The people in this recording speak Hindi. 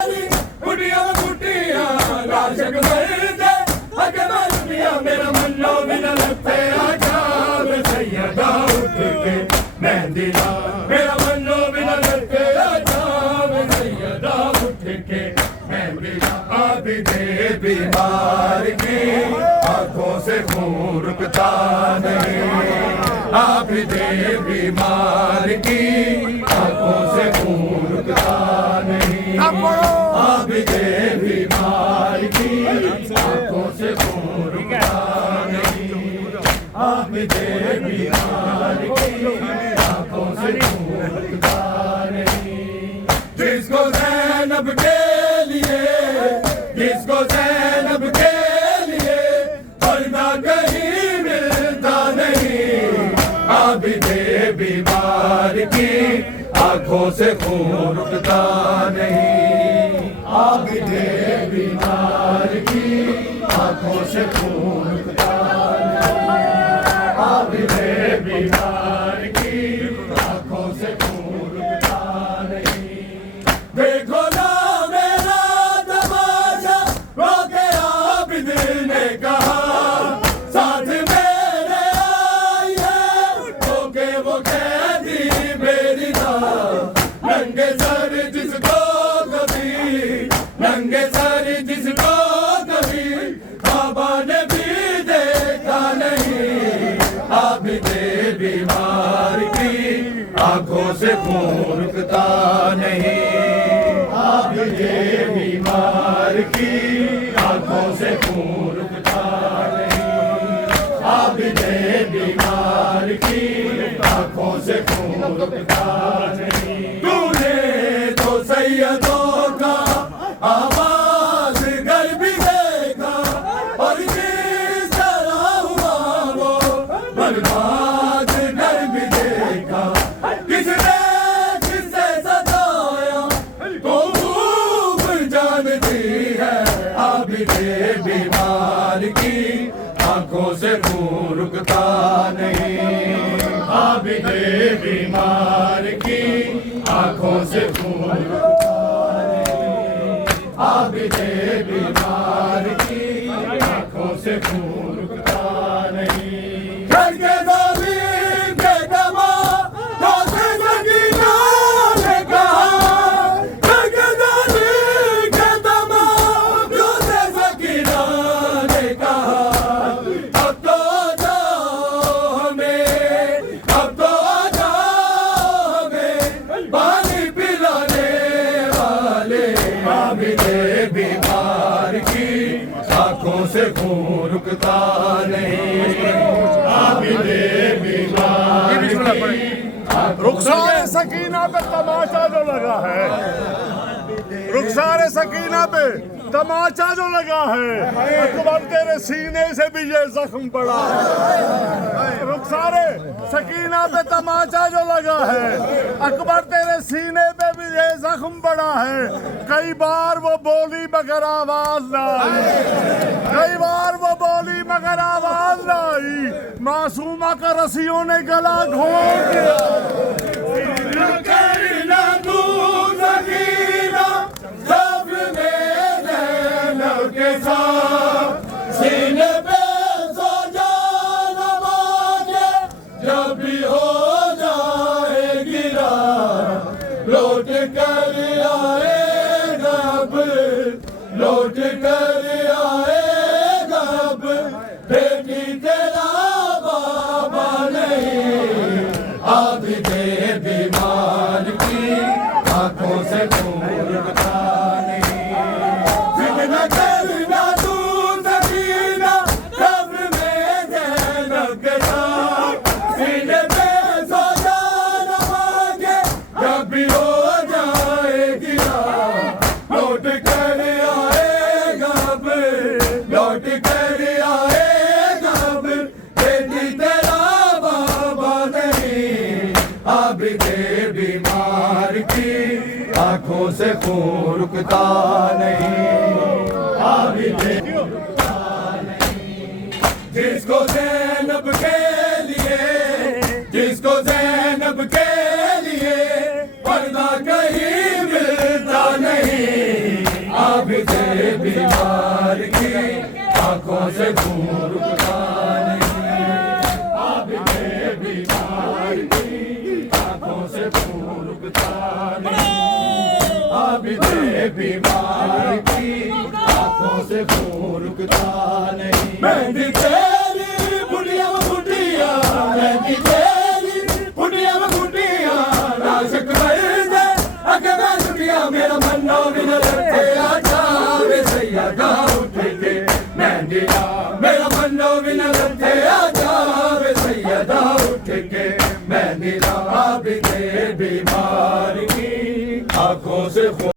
कुटिया कुटिया राशक मर्दे अगे मर्दिया मेरा मन्नो बिना लगते आजाब सैयदा उठ के मेहंदी ला मेरा मन्नो बिना लगते आजाब सैयदा उठ के मेहंदी ला आबिदे बीमार की आंखों से खून रुकता नहीं आबिदे बीमार की आंखों से खून रुकता नहीं आबिदे बीमार की आंखों से खून रुकता नहीं आबिदे बीमार की आंखों से खून रुकता नहीं जिसको ज़ैनब के लिए जिसको ज़ैनब के लिए पर्दा कहीं मिलता नहीं आबिदे बीमार की आंखों से खून रुकता नहीं आबिदे बीमार की आंखों से खून रुकता नहीं आबिदे बीमार की आंखों से खून रुकता नहीं देखो ना मेरा तमाशा रोके आबिद ने कहा साथ मेरे आई है रोके वो कैदी मेरी ना नंगे सर जिसको कभी नंगे सर जिसको कभी बाबा ने भी देखा नहीं आबिदे बीमार की आंखों से खून रुकता नहीं आबिदे बीमार की आंखों से खून रुकता नहीं आबिदे बीमार की आंखों से खून रुकता नहीं तूने तो सैयदों का आवाज घर भी देखा और किस तरह हुआ वो बर्बाद घर भी देखा किसने किससे सताया तो खूब जानती है आबिदे बीमार की आंखों से खून रुकता नहीं आबिदे बीमार की आंखों से खून रुकता नहीं आबिदे बीमार की आंखों से खून रुकता नहीं घर के ज़मीन के दमा रोज़े सकीना ने कहा घर के ज़मीन के दमा रोज़े सकीना ने कहा अब तो आ जाओ हमें अब तो आ जाओ हमें पानी पिलाने वाले आबिदे बीमार की आंखों से खून रुकता नहीं आबिदे बीमार की रुखसार सकीना पे तमाचा जो लगा है रुखसार सकीना पे तमाचा जो लगा है अकबर तेरे सीने से भी ये जख्म पड़ा है रुखसार सकीना पे तमाचा जो लगा है अकबर तेरे सीने पे भी ये जख्म पड़ा है कई बार वो बोली मगर आवाज ना आई कई बार वो बोली मगर आवाज ना आई मासूमा का रस्सियों ने गला घोंट दिया करना तू सकीना सब मेरे ज़ैनब के साथ सीने पे सो जाना मांगे जब भी हो जाएगी रात लौट कर आएगा अब लौट कर आएगा अब बेटी तेरा बाबा नहीं आबिदे बीमार की आंखों से खून रुकता नहीं फिक्र करना तू सकीना कब्र में ज़ैनब के साथ सीने पे सो जाना मांगे जब भी हो जाएगी रात लौट कर आएगा अब लौट कर आएगा अब बेटी तेरा बाबा नहीं आबिदे बीमार की आंखों से खून रुकता नहीं आबिदे जिसको ज़ैनब के लिए जिसको ज़ैनब के लिए पर्दा कहीं मिलता नहीं भी